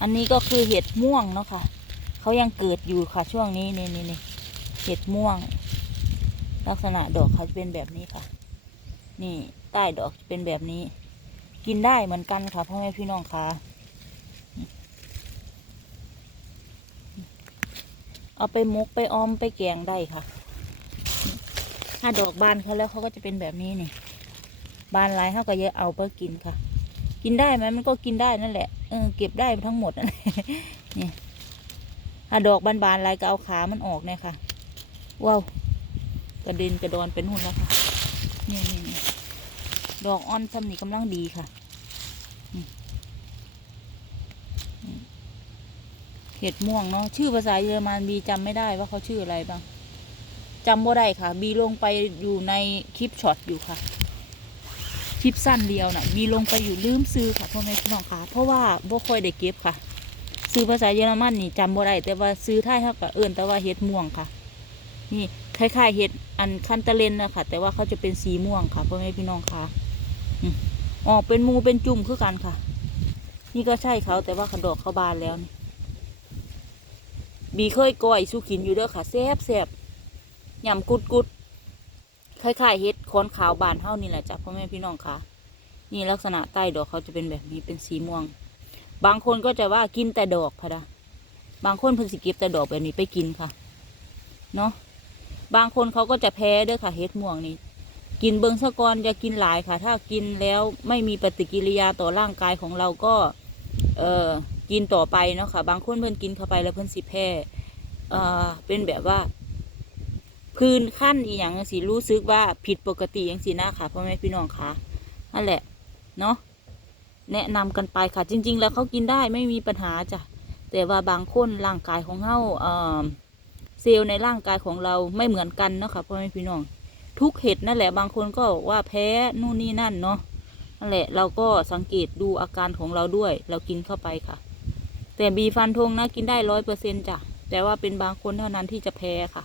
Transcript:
อันนี้ก็คือเห็ดม่วงเนาะค่ะเขายังเกิดอยู่ค่ะช่วงนี้นี่นี่นี่เห็ดม่วง ลักษณะดอกเขาจะเป็นแบบนี้ค่ะ นี่ใต้ดอกจะเป็นแบบนี้ กินได้เหมือนกันค่ะพ่อแม่พี่น้องค่ะเอาไปมกไปออมไปแกงได้ค่ะ ถ้าดอกบานเขาแล้วเขาก็จะเป็นแบบนี้นี่ บานหลายเขาก็เยอะเอาไปกินค่ะ กินได้ไหมมันก็กินได้นั่นแหละเออเก็บได้ทั้งหมดนั่นแหละนี่ถ้าดอกบานๆลายก็เอาขามันออกเนี่ยค่ะว้าวกระเด็นกระดอนเป็นหุ่นแล้วค่ะนี่นี่นี่ดอกอ่อนซ้ำนี่กำลังดีค่ะเห็ดม่วงเนาะชื่อภาษาเยอรมันบีจำไม่ได้ว่าเขาชื่ออะไรบ้างจำบ่ได้ค่ะ บีลงไปอยู่ในคลิปช็อตอยู่ค่ะ ลิปสั้นเดียวน่ะบีลงไปอยู่ลืมซื้อค่ะพ่อแม่พี่น้องค่ะ เพราะว่าบ่ค่อยได้เก็บค่ะ ซื้อภาษาเยอรมันนี่จำบ่ได้แต่ว่าซื้อไทยเท่ากับเอิญแต่ว่าเห็ดม่วงค่ะ นี่คล้ายๆเห็ดอันคันตะเลนนะคะแต่ว่าเขาจะเป็นสีม่วงค่ะพ่อแม่พี่น้องค่ะออกเป็นมูเป็นจุ่มคือกันค่ะ นี่ก็ใช่เขาแต่ว่าขดอกเขาบานแล้วนี่บีเคยก้อยสุกินอยู่เด้อค่ะแซ่บแซ่บยำกุดกุด ล้ายๆเห็ดคอนขาวบานเท่านี่แหละจ้ะพ่อแม่พี่น้องค่ะนี่ลักษณะใต้ดอกเขาจะเป็นแบบนี้เป็นสีม่วง บางคนก็จะว่ากินแต่ดอกค่ะนะบางคนเพิ่นสิเก็บแต่ดอกแบบนี้ไปกินค่ะเนาะบางคนเขาก็จะแพ้ด้วยค่ะเห็ดม่วงนี่กินเบิงสะกอนจะกินหลายค่ะ ถ้ากินแล้วไม่มีปฏิกิริยาต่อร่างกายของเราก็ เออกินต่อไปเนาะค่ะ บางคนเพิ่นกินเข้าไปแล้วเพิ่นสิแพ้เออเป็นแบบว่า พื้นขั้นอีหยังสิรู้สึกว่าผิดปกติอย่างสินะค่ะพ่อแม่พี่น้องค่ะนั่นแหละเนาะแนะนำกันไปค่ะ จริง ๆ แล้วเขากินได้ไม่มีปัญหาจ้ะแต่ว่าบางคนร่างกายของเขาเอ่อเซลล์ในร่างกายของเราไม่เหมือนกันเนาะค่ะพ่อแม่พี่น้อง ทุกเห็ดนั่นแหละบางคนก็บอกว่าแพ้นู่นนี่นั่นเนาะนั่นแหละเราก็สังเกตดูอาการของเราด้วย เรากินเข้าไปค่ะ แต่บีฟันธงนะกินได้ร้อยเปอร์เซ็นจ้ะแต่ว่าเป็นบางคนเท่านั้นที่จะแพ้ค่ะ